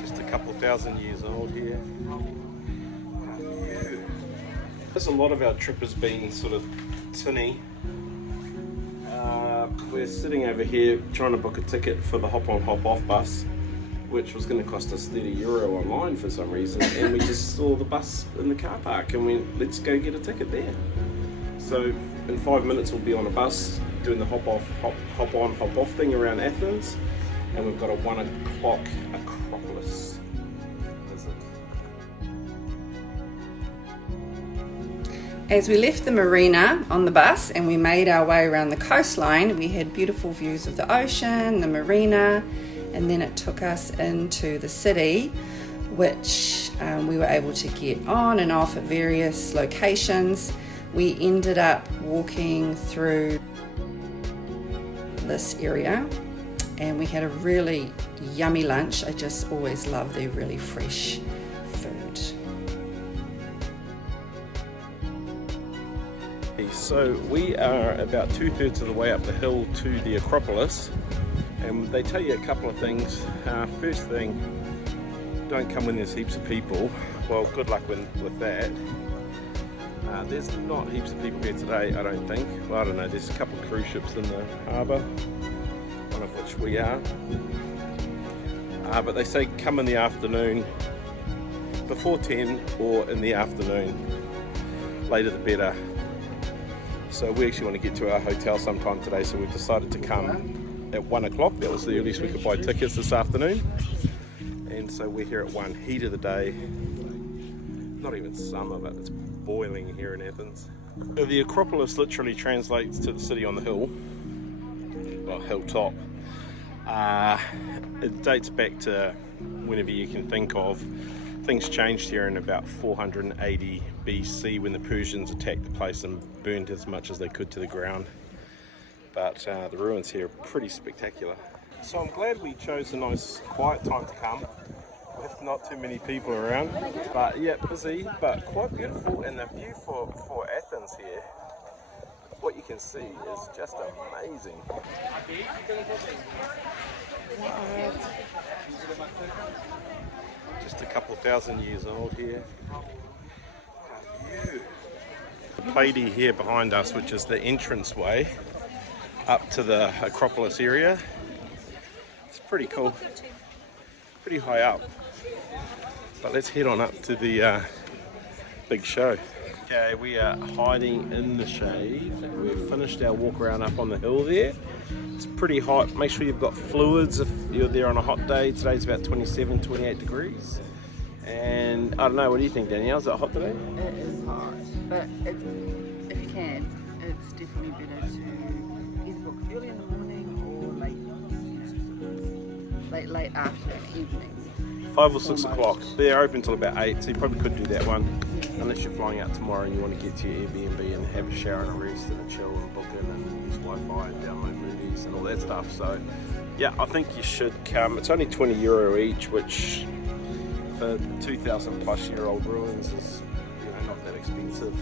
Just a couple thousand years old here. There's a lot of our trip has been sort of tinny. We're sitting over here trying to book a ticket for the hop-on hop-off bus, which was going to cost us €30 online for some reason, and we just saw the bus in the car park and went, let's go get a ticket there. So in 5 minutes we'll be on a bus doing the hop-on hop-off thing around Athens, and we've got a 1 o'clock Acropolis visit. As we left the marina on the bus and we made our way around the coastline, we had beautiful views of the ocean, the marina, and then it took us into the city, which we were able to get on and off at various locations. We ended up walking through this area and we had a really yummy lunch. I just always love their really fresh food. So we are about 2/3 of the way up the hill to the Acropolis, and they tell you a couple of things. First thing, don't come when there's heaps of people. Well, good luck with that. There's not heaps of people here today, I don't think. Well, I don't know, there's a couple of cruise ships in the harbour, one of which we are. But they say come in the afternoon, before 10 or in the afternoon. Later the better. So we actually want to get to our hotel sometime today, so we've decided to come at 1 o'clock. That was the earliest we could buy tickets this afternoon. And so we're here at 1, heat of the day. Not even summer, but it's boiling here in Athens. So the Acropolis literally translates to the city on the hill, well, hilltop. It dates back to whenever you can think of. Things changed here in about 480 BC when the Persians attacked the place and burned as much as they could to the ground. But the ruins here are pretty spectacular. So I'm glad we chose a nice quiet time to come with not too many people around. But yeah, busy, but quite beautiful. And the view for Athens here, what you can see is just amazing. What? Just a couple thousand years old here. What a view. The Plaka here behind us, which is the entranceway up to the Acropolis area. It's pretty cool, pretty high up. But let's head on up to the big show. Okay, we are hiding in the shade. We've finished our walk around up on the hill there. It's pretty hot. Make sure you've got fluids if you're there on a hot day. Today's about 27, 28 degrees. And I don't know, what do you think, Danielle? Is it hot today? It is hot, but if you can, it's definitely better to either book early in the morning or late afternoon, evening. 5 or 6 o'clock. They're open till about 8, so you probably could do that one. Unless you're flying out tomorrow and you want to get to your Airbnb and have a shower and a rest and a chill and book in and use Wi-Fi and download movies and all that stuff. So yeah, I think you should come. It's only €20 each, which for 2,000 plus year old ruins is, not that expensive.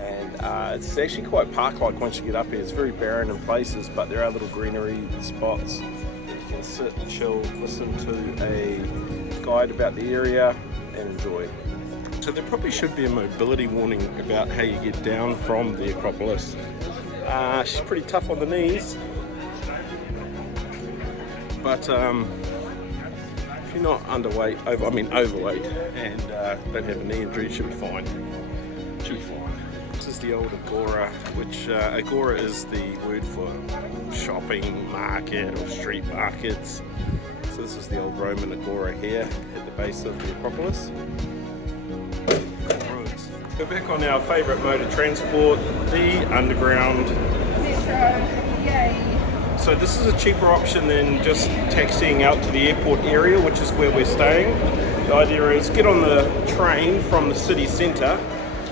And it's actually quite park-like once you get up here. It's very barren in places, but there are little greenery spots. You can sit, chill, listen to a guide about the area and enjoy. So there probably should be a mobility warning about how you get down from the Acropolis. She's pretty tough on the knees, but if you're not overweight and don't have a knee injury, you should be fine. This is the old agora, which agora is the word for shopping market or street markets. So this is the old Roman agora here at the base of the Acropolis. Ruins. We're back on our favourite mode of transport, the underground. Metro, yay! So this is a cheaper option than just taxiing out to the airport area, which is where we're staying. The idea is get on the train from the city centre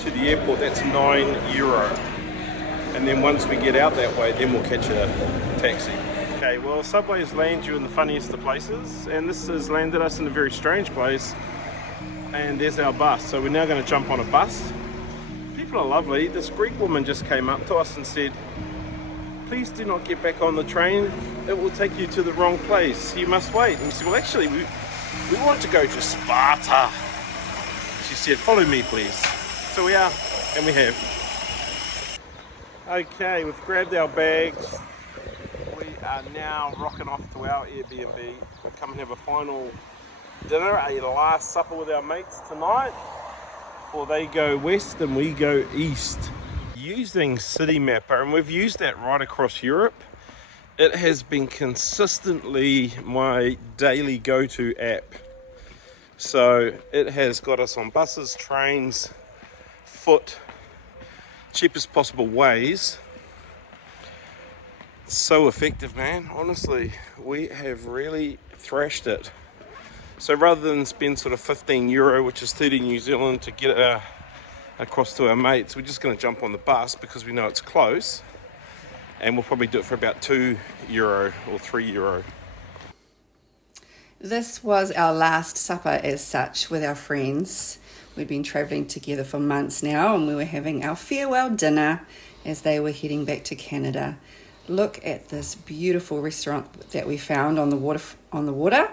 to the airport. That's €9. And then once we get out that way, then we'll catch a taxi. Okay, well, subways land you in the funniest of places, and this has landed us in a very strange place. And there's our bus. So we're now going to jump on a bus. People are lovely. This Greek woman just came up to us and said, please do not get back on the train. It will take you to the wrong place. You must wait. And we said, well, actually, we want to go to Sparta. She said, follow me, please. So we are, and we have. Okay, we've grabbed our bags. We are now rocking off to our Airbnb. We'll come and have a final dinner, a last supper with our mates tonight before they go west and we go east. Using City Mapper, and we've used that right across Europe. It has been consistently my daily go-to app. So it has got us on buses, trains, foot, cheapest possible ways. So effective, man. Honestly, we have really thrashed it. So rather than spend sort of €15, which is 30 New Zealand, to get across to our mates, we're just going to jump on the bus because we know it's close, and we'll probably do it for about €2 or €3. This was our last supper as such with our friends. We'd been travelling together for months now, and we were having our farewell dinner as they were heading back to Canada. Look at this beautiful restaurant that we found on the water,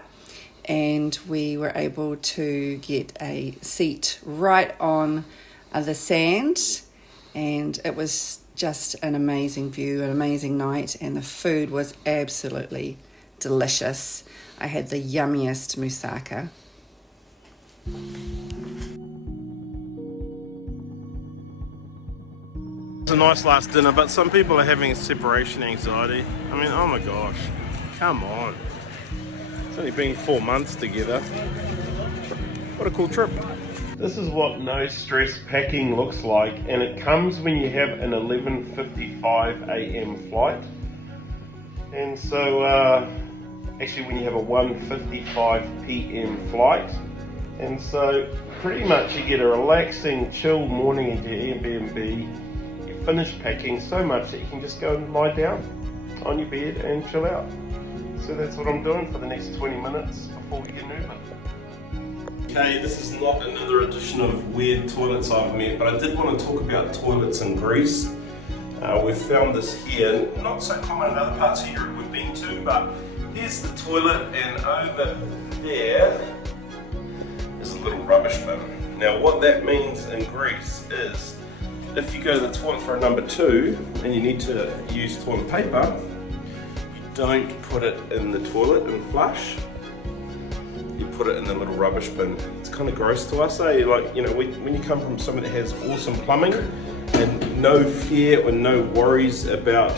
and we were able to get a seat right on the sand, and it was just an amazing view, an amazing night, and the food was absolutely delicious. I had the yummiest moussaka. It's a nice last dinner, but some people are having separation anxiety. I mean, oh my gosh, come on. It's only been 4 months together. What a cool trip. This is what no stress packing looks like, and it comes when you have an 11:55 a.m. flight. And so, actually when you have a 1:55 p.m. flight. And so pretty much you get a relaxing, chill morning at your Airbnb. You finish packing so much that you can just go and lie down on your bed and chill out. So that's what I'm doing for the next 20 minutes before we get moving. Okay, this is not another edition of Weird Toilets I've Met, but I did want to talk about toilets in Greece. We've found this here, not so common in other parts of Europe we've been to, but here's the toilet, and over there is a little rubbish bin. Now what that means in Greece is, if you go to the toilet for a number 2 and you need to use toilet paper, you don't put it in the toilet and flush. You put it in the little rubbish bin. It's kind of gross to us, eh? Like, you know, when you come from somewhere that has awesome plumbing and no fear or no worries about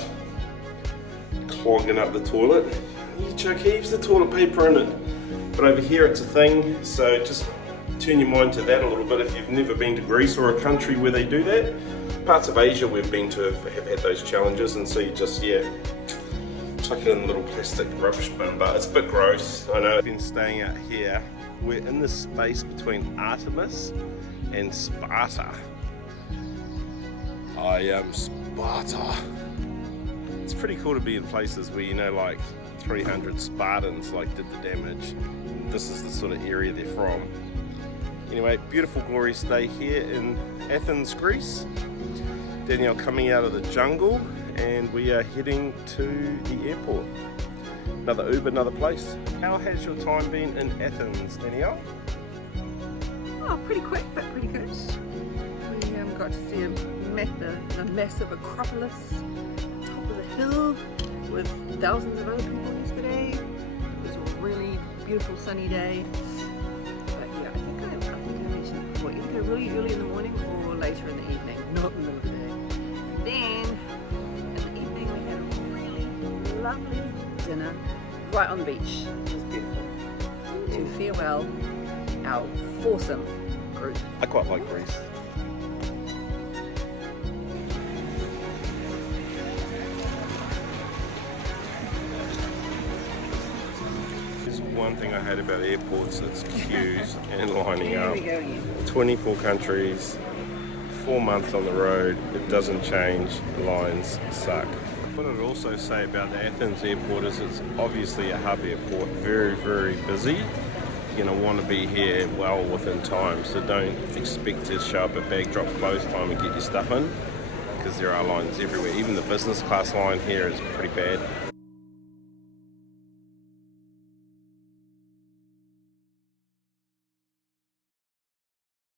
clogging up the toilet, you chuck heaps of toilet paper in it. But over here it's a thing, so just turn your mind to that a little bit if you've never been to Greece or a country where they do that. Parts of Asia we've been to have had those challenges, and so you just, chuck it in a little plastic rubbish bin, but it's a bit gross. I know. I've been staying out here. We're in the space between Artemis and Sparta. I am Sparta. It's pretty cool to be in places where, you know, like 300 Spartans did the damage. This is the sort of area they're from. Anyway, beautiful glorious day here in Athens, Greece. Danielle coming out of the jungle, and we are heading to the airport. Another Uber, another place. How has your time been in Athens, Danielle? Oh, pretty quick, but pretty good. We got to see the massive Acropolis, top of the hill, with thousands of other people yesterday. It was a really beautiful sunny day. But yeah, I think I mentioned it before. Either go really early in the morning or later in the evening, not in the middle of the day. Then in the evening we had a really lovely dinner right on the beach. It was beautiful. To farewell our foursome group. I quite like Greece. There's one thing I hate about airports, it's queues and lining up. 24 countries, 4 months on the road, it doesn't change, lines suck. What I'd also say about the Athens airport is it's obviously a hub airport, very, very busy. You're going to want to be here well within time, so don't expect to show up at bag drop close time and get your stuff in, because there are lines everywhere. Even the business class line here is pretty bad.